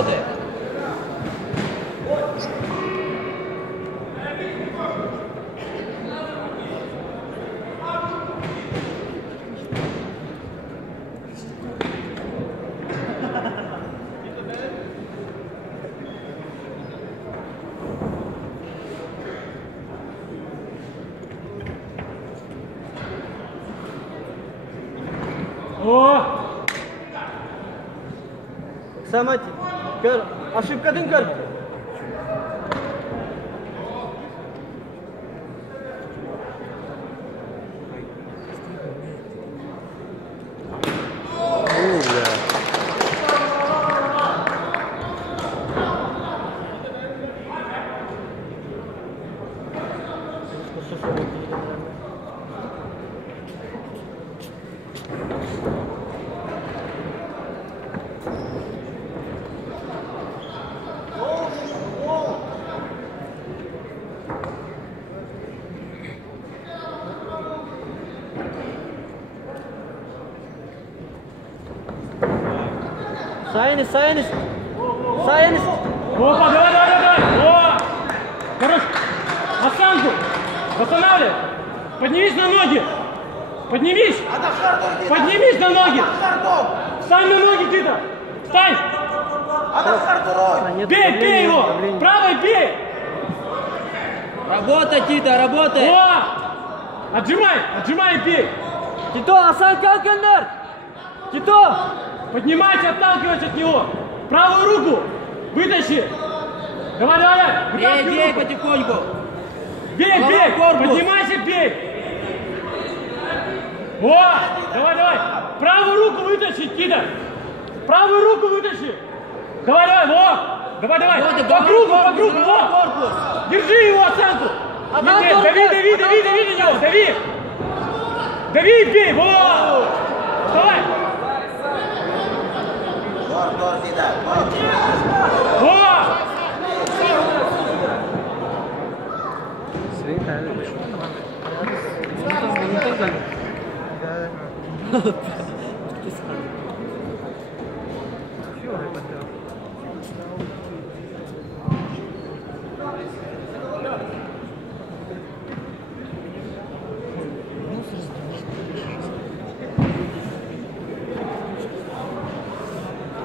повороты. Самати, ошибкадан көр. Сайнис. Опа, давай. О! Хорош. Осанку. Восстанавливай. Поднимись на ноги. Поднимись на ноги. Встань на ноги, Тита. Встань. Бей его. Правой бей. Работай, Тита, работай. О! Отжимай и бей. Тито, осанка Алкандар. Тито. Поднимайся, отталкивайся от него. Правую руку вытащи. Давай. Бей потихоньку. Бей. Поднимайся, бей. О, давай. Правую руку вытащи, Тита. Правую руку вытащи. Давай, во. Давай. По кругу, во. Держи его осанку. Нет, дави на него, дави. Дави и бей, во. Давай.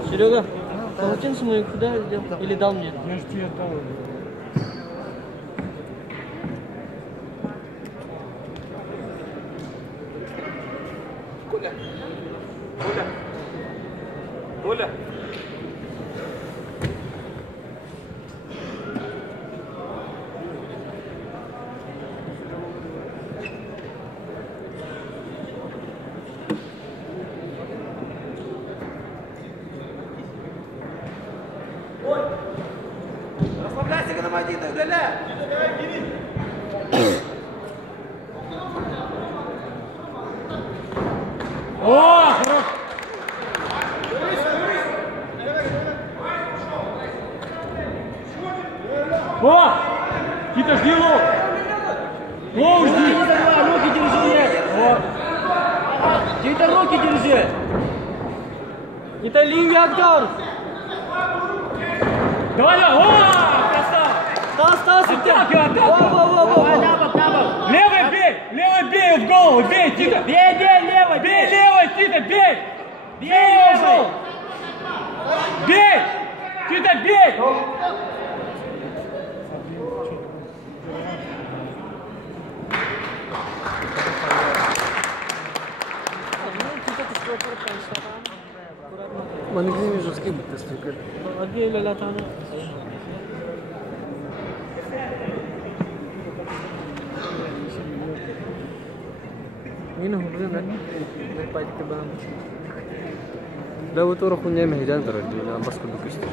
Серега, полотенце мою куда дел? Или дал мне? Я же тебе отдал. Коля. Расслабляйся, Гономадин, удаляй. О, хорош. О, Тита, жди лоу. Лоу, жди. Руки держи. Тита, руки держи. Тита, линию Актор. Давай. О, красава. Стас. Отталкивай. Давай, на бок. Левой бей в голову, бей, Тита. Бей, левой. Бей левой, Тита, бей. Бей левой. Бей. Тита, бей. Mana gini Ruski betul sedikit. Lagi lalatan. Ini hubungan kan? Lepas itu bang. Dah betul orang punya mehidan terus. Nampak kudu kisah.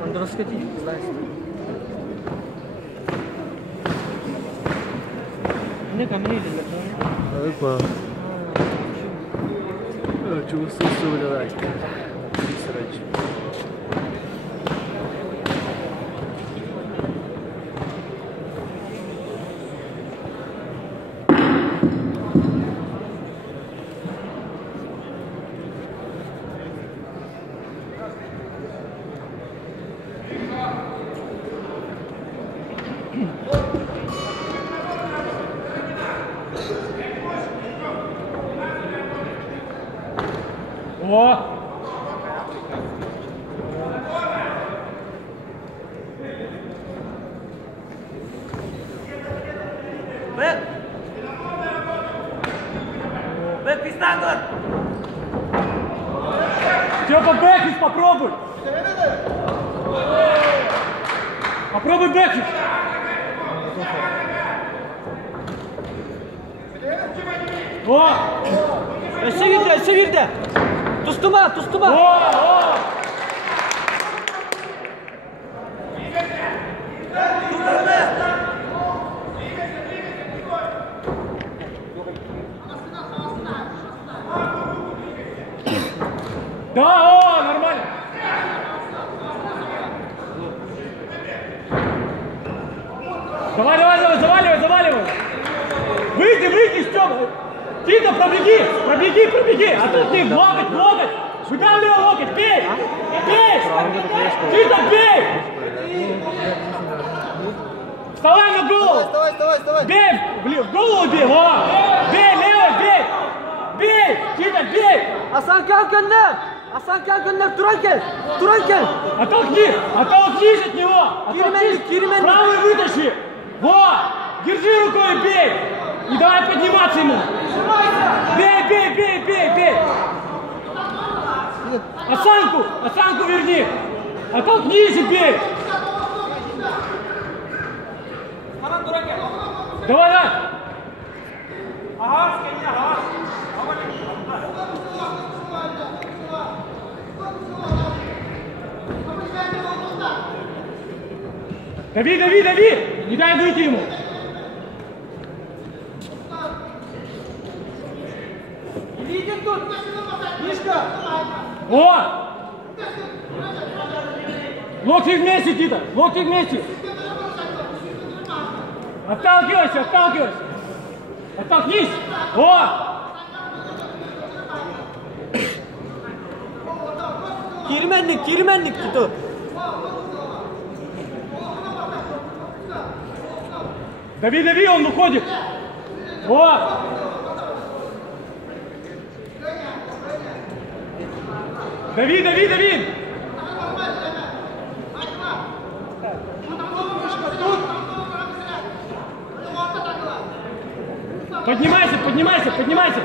Terus kita last. Ini kami ni lalatan. Apa? Чего существовали срач. Во. Бэк! Бэк, пистангар! Степа, бэкфист попробуй. Попробуй бэкфист. Во. Әші берді! Тұстыма! Во. Да, нормально. Давай, заваливай. Выйди, Стёпа. Тихо, пробеги. А тут ты локоть. Выдавливай локоть, бей. Тихо, бей. Вставай на голову. Вставай. Бей, в голову бей, во. Бей, левой, бей. Тихо, бей. Hasan kalkınlar! Turan gel! Оттолкнись от него. Кирименник. Правый вытащи. Во. Держи рукой и бей. И давай подниматься ему. Бей. Осанку верни. Оттолкнись и бей. Давай. Дави. Не дай выйти ему. Видим тут! Мишка! О! Локти вместе, Тита! Локти вместе! Отталкивайся! Оттолкнись! О! Kirimenlik tutu! Дави, он уходит! О! Дави! Поднимайся!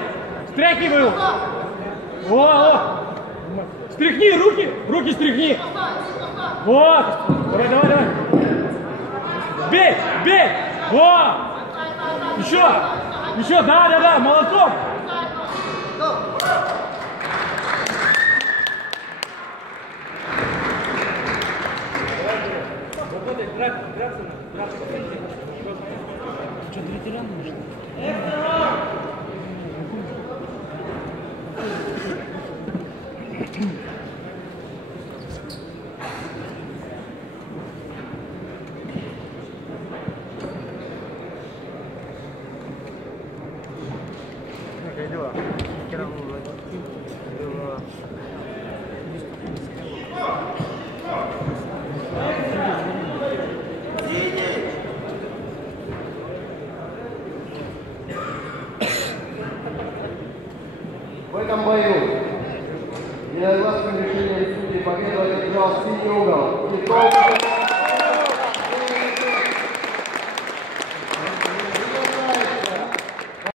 Стряхивай его! О! Стряхни руки стряхни! Вот! Давай! Бей! Во! Еще! Да! Молодцом! Что, ветеран нужен? В этом бою единогласным решением судей победу одержал синий угол.